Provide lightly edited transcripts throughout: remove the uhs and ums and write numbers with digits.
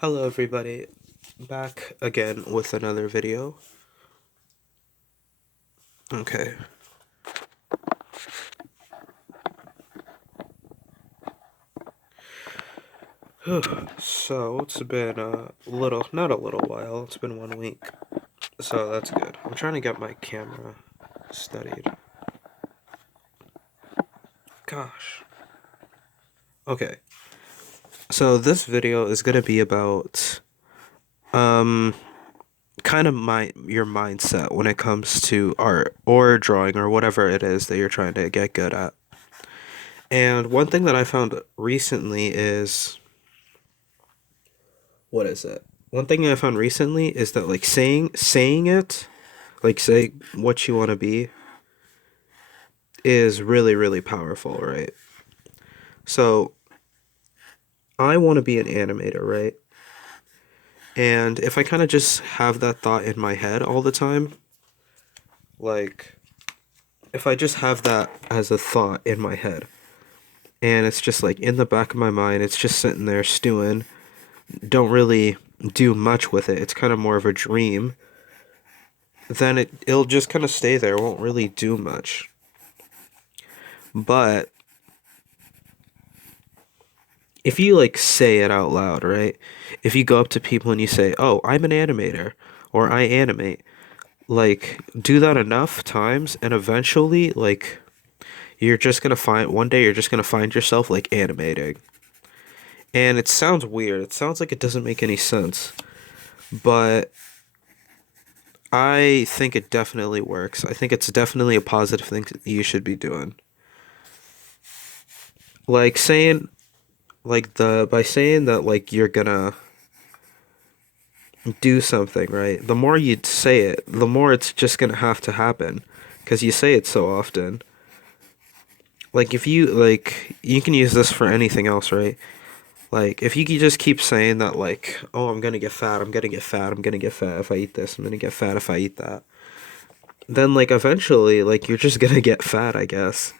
Hello everybody, back again with another video. Okay. So it's been not a little while, it's been 1 week. So that's good. I'm trying to get my camera steadied. Gosh. Okay. So this video is gonna be about um kind of your mindset when it comes to art or drawing or whatever it is that you're trying to get good at. And one thing that I found recently is what is it? One thing I found recently is that like saying it, like say what you want to be is really powerful, right? So, I want to be an animator, right? And if I kind of just have that thought in my head all the time, like if I just have that as a thought in my head and it's just like in the back of my mind, it's just sitting there stewing, don't really do much with it. It's kind of more of a dream. Then it'll just kind of stay there, won't really do much. But if you like say it out loud, right? If you go up to people and you say, "Oh, I'm an animator," or "I animate," like do that enough times, and eventually, like you're just gonna find one day you're just gonna find yourself like animating. And it sounds weird. It sounds like it doesn't make any sense, but I think it definitely works. I think it's definitely a positive thing you should be doing. Like saying like the by saying that like you're gonna do something, right? The more you say it, the more it's just gonna have to happen because you say it so often. Like if you like you can use this for anything else, right? Like if you just keep saying that like, "Oh, I'm gonna get fat, I'm gonna get fat, I'm gonna get fat if I eat this, I'm gonna get fat if I eat that." Then like eventually like you're just gonna get fat, I guess.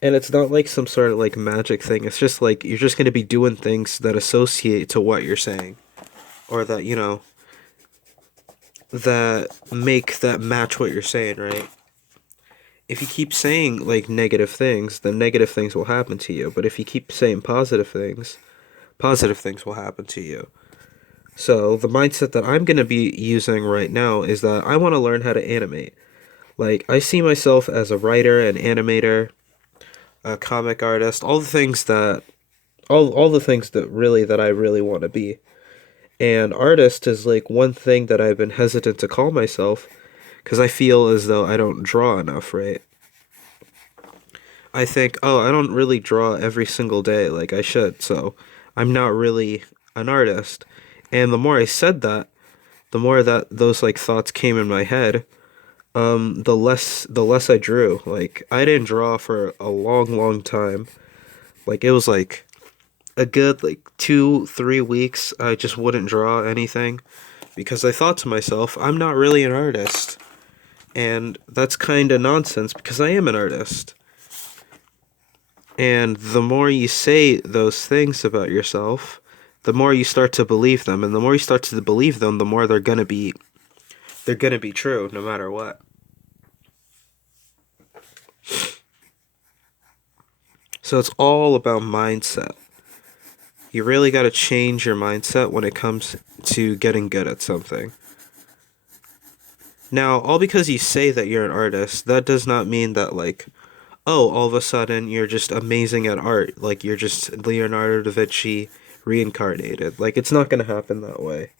And it's not like some sort of like magic thing. It's just like you're just gonna be doing things that associate to what you're saying or that, that match what you're saying, right? If you keep saying like negative things, then negative things will happen to you. But if you keep saying positive things will happen to you. So the mindset that I'm gonna be using right now is that I want to learn how to animate. Like I see myself as a writer, an animator, a comic artist, all the things that I really want to be. And artist is like one thing that I've been hesitant to call myself because I feel as though I don't draw enough, right? I think, oh, I don't really draw every single day like I should, so I'm not really an artist. And the more I said that, the more that those like thoughts came in my head, the less I drew. Like I didn't draw for a long time. Like it was like a good like 2 3 weeks I just wouldn't draw anything because I thought to myself, I'm not really an artist. And that's kind of nonsense because I am an artist. And the more you say those things about yourself, the more you start to believe them, and the more you start to believe them, the more they're gonna be true no matter what. So it's all about mindset. You really got to change your mindset when it comes to getting good at something. Now, all because you say that you're an artist, that does not mean that like, oh, all of a sudden you're just amazing at art, like you're just Leonardo da Vinci reincarnated. Like it's not going to happen that way.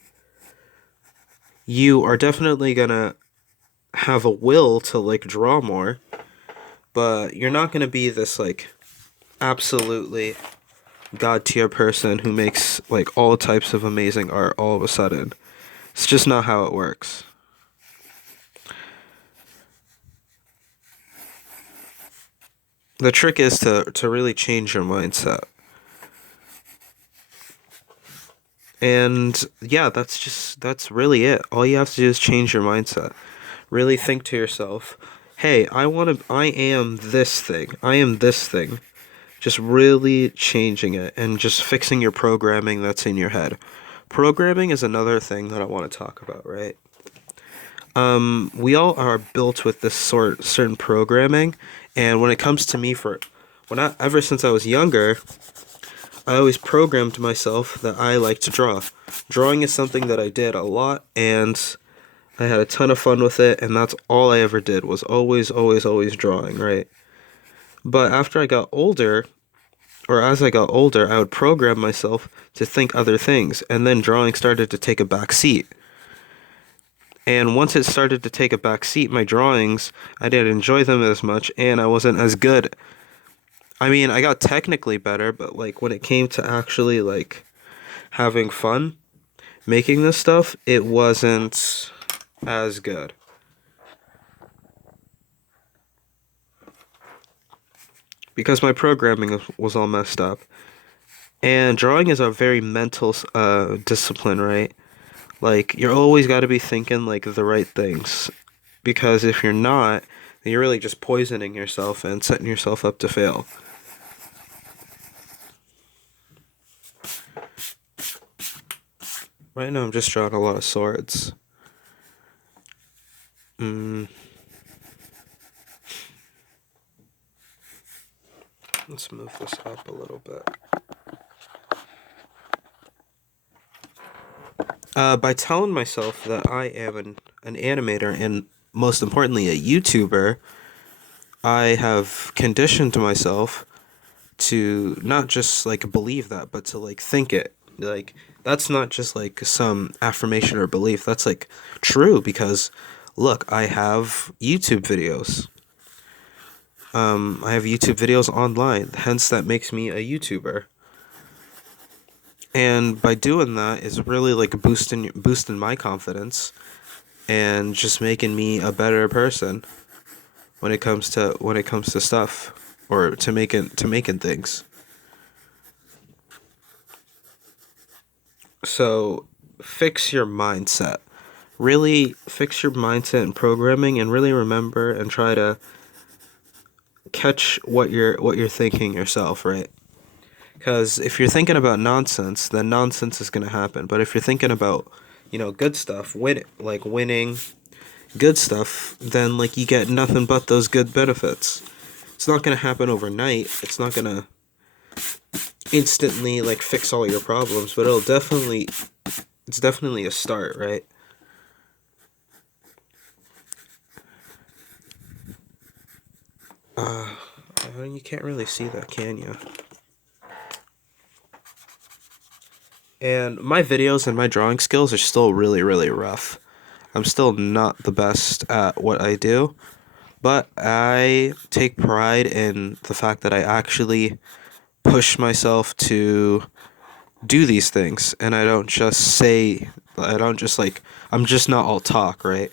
You are definitely going to have a will to like draw more, but you're not going to be this like absolutely god tier person who makes like all types of amazing art all of a sudden. It's just not how it works. The trick is to really change your mindset. And yeah, that's really it. All you have to do is change your mindset. Really think to yourself, "Hey, I am this thing. I am this thing. Just really changing it and just fixing your programming that's in your head. Programming is another thing that I want to talk about, right? We all are built with this certain programming, and when it comes to me, ever since I was younger, I always programmed myself that I like to draw. Drawing is something that I did a lot, and I had a ton of fun with it, and that's all I ever did was always, always, always drawing, right? But after I got older, or as I got older, I would program myself to think other things, and then drawing started to take a back seat. And once it started to take a back seat, my drawings, I didn't enjoy them as much, and I wasn't as good. I mean, I got technically better, but like when it came to actually like having fun making this stuff, it wasn't as good. Because my programming was all messed up. And drawing is a very mental discipline, right? Like you're always got to be thinking like the right things. Because if you're not, then you're really just poisoning yourself and setting yourself up to fail. Right now I'm just drawing a lot of swords. Mm, let's move this up a little bit. By telling myself that I am an animator and most importantly a YouTuber, I have conditioned myself to not just like believe that, but to like think it. Like that's not just like some affirmation or belief. That's like true because look, I have YouTube videos. I have YouTube videos online. Hence, that makes me a YouTuber. And by doing that is really like boosting my confidence and just making me a better person when it comes to stuff or to making things. So fix your mindset. Really fix your mindset and programming and really remember and try to catch what you're thinking yourself, right? Because if you're thinking about nonsense, then nonsense is going to happen. But if you're thinking about, good stuff, winning, good stuff, then like you get nothing but those good benefits. It's not going to happen overnight. It's not going to instantly like fix all your problems, but it's definitely a start, right? You can't really see that, can you? And my videos and my drawing skills are still really, really rough. I'm still not the best at what I do, but I take pride in the fact that I actually push myself to do these things and I don't just like I'm just not all talk, right?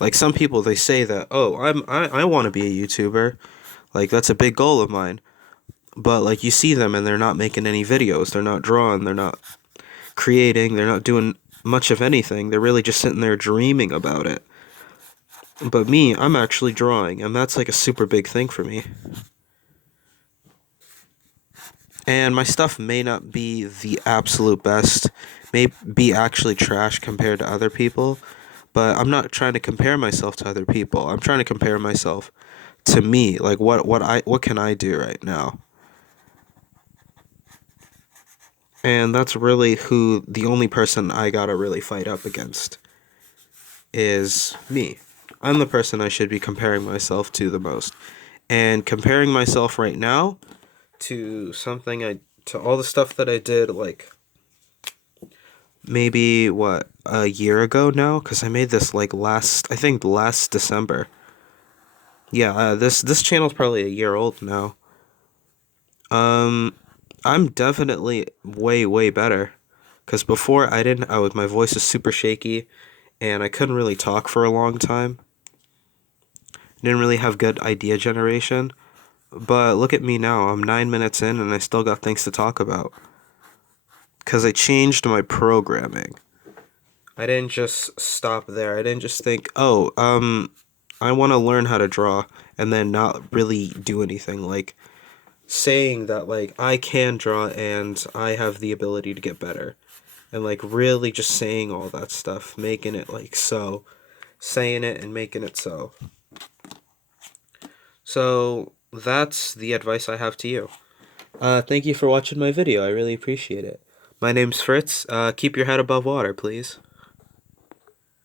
Like some people they say that, "Oh, I want to be a YouTuber." Like that's a big goal of mine. But like you see them and they're not making any videos, they're not drawing, they're not creating, they're not doing much of anything. They're really just sitting there dreaming about it. But me, I'm actually drawing, and that's like a super big thing for me. And my stuff may not be the absolute best, may be actually trash compared to other people, but I'm not trying to compare myself to other people. I'm trying to compare myself to me. Like what can I do right now? And that's really who the only person I gotta really fight up against is me. I'm the person I should be comparing myself to the most. And comparing myself right now to all the stuff that I did like maybe a year ago now cuz I made this like last December. Yeah, this channel's probably a year old now. Um I'm definitely way better cuz before I was my voice is super shaky and I couldn't really talk for a long time. Didn't really have good idea generation. But look at me now. I'm 9 minutes in and I still got things to talk about. Because I changed my programming. I didn't just stop there. I didn't just think, oh, I want to learn how to draw and then not really do anything. Like, saying that like I can draw and I have the ability to get better. And like really just saying all that stuff, making it like so, saying it and making it so. So that's the advice I have to you. Thank you for watching my video. I really appreciate it. My name's Fritz. Keep your head above water, please.